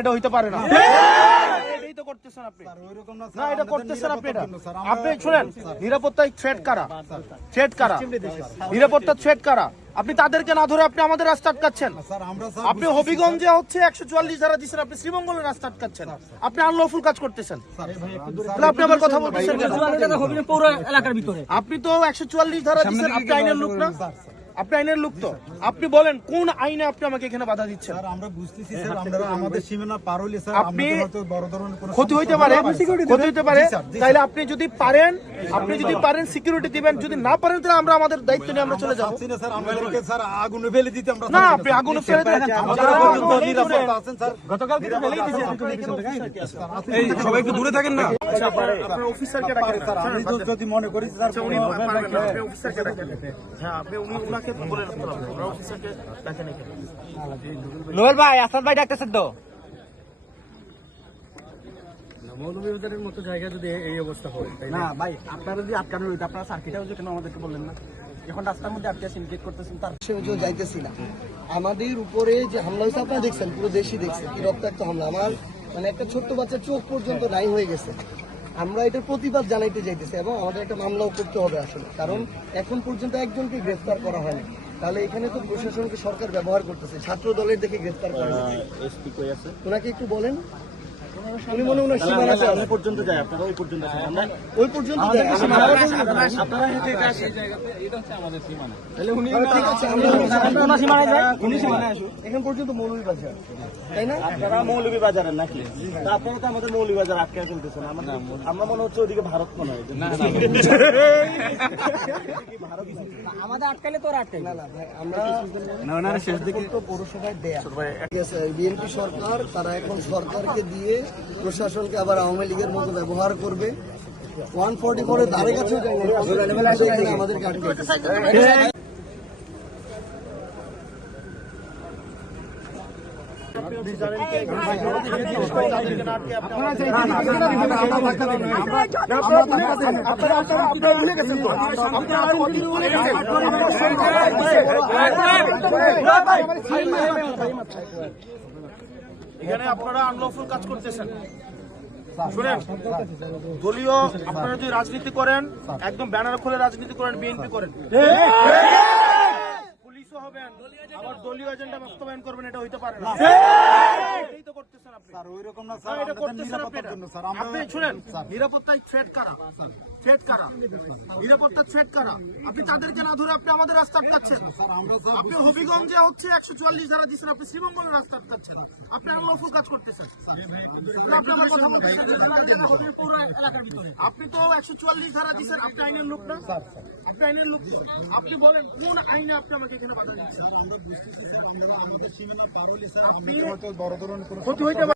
এটা হইতে পারে না। এটাই তো করতেছেন আপনি। না, এটা করতেছেন আপনি। আপনি শুনেন, নিরাপত্তায় থ্রেট কারা? নিরাপত্তা থ্রেট কারা? আপনি তাদেরকে না ধরে আপনি আমাদের রাস্তা আটকাচ্ছেন। আপনি হবিগঞ্জে হচ্ছে 144 ধারা দিচ্ছেন, আপনি শ্রীমঙ্গলের রাস্তা আটকাচ্ছেন। আপনি আনলফুল কাজ করতেছেন। আপনি আবার কথা বলতেছেন কেন? আপনি তো 144 ধারা দিচ্ছেন, আপনি আইনের লোক না? আপনি আইনের লোক তো। আপনি বলেন কোন আইনে আপনি আমাকে এখানে বাধা দিচ্ছেন? আমরা বুঝতেছি স্যার, আমরা আমাদের সীমানা পার হইলে স্যার আপনি বড় ধরনের কোনো ক্ষতি হইতে পারে। তাইলে আপনি যদি পারেন সিকিউরিটি দিবেন, যদি না পারেন তাহলে আমরা আমাদের দায়িত্ব নিয়ে আমরা চলে যাব। স্যার আমাদেরকে স্যার আগুনে ফেলে দিতে আমরা না, আপনি আগুনে ফেলে দেন। নিরাপত্তা আছেন স্যার, গতকাল থেকে ফেলেই দিয়েছেন। এই সবাই একটু দূরে থাকেন না। আপনার অফিসারকে ডাকেন স্যার আমি যদি মনে করি স্যার উনি পারবেন না, আপনি অফিসারকে ডাকেন। হ্যাঁ, আপনি উনাকে বলে রাখতে হবে, আমরা অফিসারকে ডাকেন এখানে। নোবেল ভাই, আসাদ ভাই ডাকতেছেন তো। মৌলভীবাজারের মতো জায়গা যদি এই অবস্থা হয়, না ভাই, আপনারা যদি আটকানো রইতে আপনারা সার্কিট হাউসে কেন আমাদেরকে বললেন না? এখন রাস্তার মধ্যে আটকে সিনকেট করতেছেন, তার যাইতেছি না। আমাদের উপরে যে হামলা হয়েছে আপনারা দেখছেন, পুরো দেশই দেখছে কি রক্তাক্ত হামলা। আমার মানে একটা ছোট্ট বাচ্চার চোখ পর্যন্ত নাই হয়ে গেছে। আমরা এটার প্রতিবাদ জানাইতে যাইতেছি এবং আমাদের একটা মামলাও করতে হবে আসলে, কারণ এখন পর্যন্ত একজনকে গ্রেফতার করা হয়নি। তাহলে এখানে তো প্রশাসনকে সরকার ব্যবহার করতেছে, ছাত্র দলের দেখে গ্রেফতার করে। ওনাকে একটু বলেন, উনি মনে ওনার সীমানা পর্যন্ত যায়, আপনারা ওই পর্যন্ত ওই পর্যন্ত এখান পর্যন্ত মৌলভীবাজার, তাই না? আপনারা মৌলভীবাজারের নাকি? আপনারা তো আমাদের মৌলভীবাজার আটকে চলতেছেন। আমরা মনে হচ্ছে ওইদিকে ভারত মনে হয়। আমাদের আটকালে তোর আটকাই না ভাই, আমরা শেষ দিকে তো পৌরসভায় দেয়া বিএনপি সরকার, তারা এখন সরকারকে দিয়ে প্রশাসনকে আবার আওয়ামী লীগের মতো ব্যবহার করবে। 144 এর ধারে কাছেও আমাদেরকে আটকে এখানে আপনারা আনলফুল কাজ করতেছেন। শুনেন, দলীয় আপনারা যদি রাজনীতি করেন, একদম ব্যানার খুলে রাজনীতি করেন, বিএনপি করেন, পুলিশও হবেন, আবার দলীয় এজেন্ডা বাস্তবায়ন করবেন, এটা হইতে পারে না। এটাই তো করতেছেন আপনি। স্যার ওইরকম না স্যার, এটা করতেছেন আপনি। আপনি শুনেন, নিরাপত্তায় থ্রেট কারা? নিরাপত্তা থ্রেট কারা? আপনি তাদেরকে না ধরে আপনি আমাদের রাস্তা আটকাচ্ছেন। আপনি হবিগঞ্জে হচ্ছে 144 ধারা দিচ্ছেন, আপনি শ্রীমঙ্গলের রাস্তা আটকাচ্ছেন। আপনি আনলফুল কাজ করতেছেন। আপনি আমার কথা বলতেছেন, আপনি তো 144 ধারা দিচ্ছেন, আপনি আইনের লোক না? আপনি আইনের লোক। আপনি বলেন কোন আইনে আপনি আমাকে এখানে বাধা দিচ্ছেন? আমরা বুঝতেছি স্যার, আমরা আমাদের সীমানা পার হইলে স্যার আপনি বড় ধরনের কোনো ক্ষতি হইতে পারে।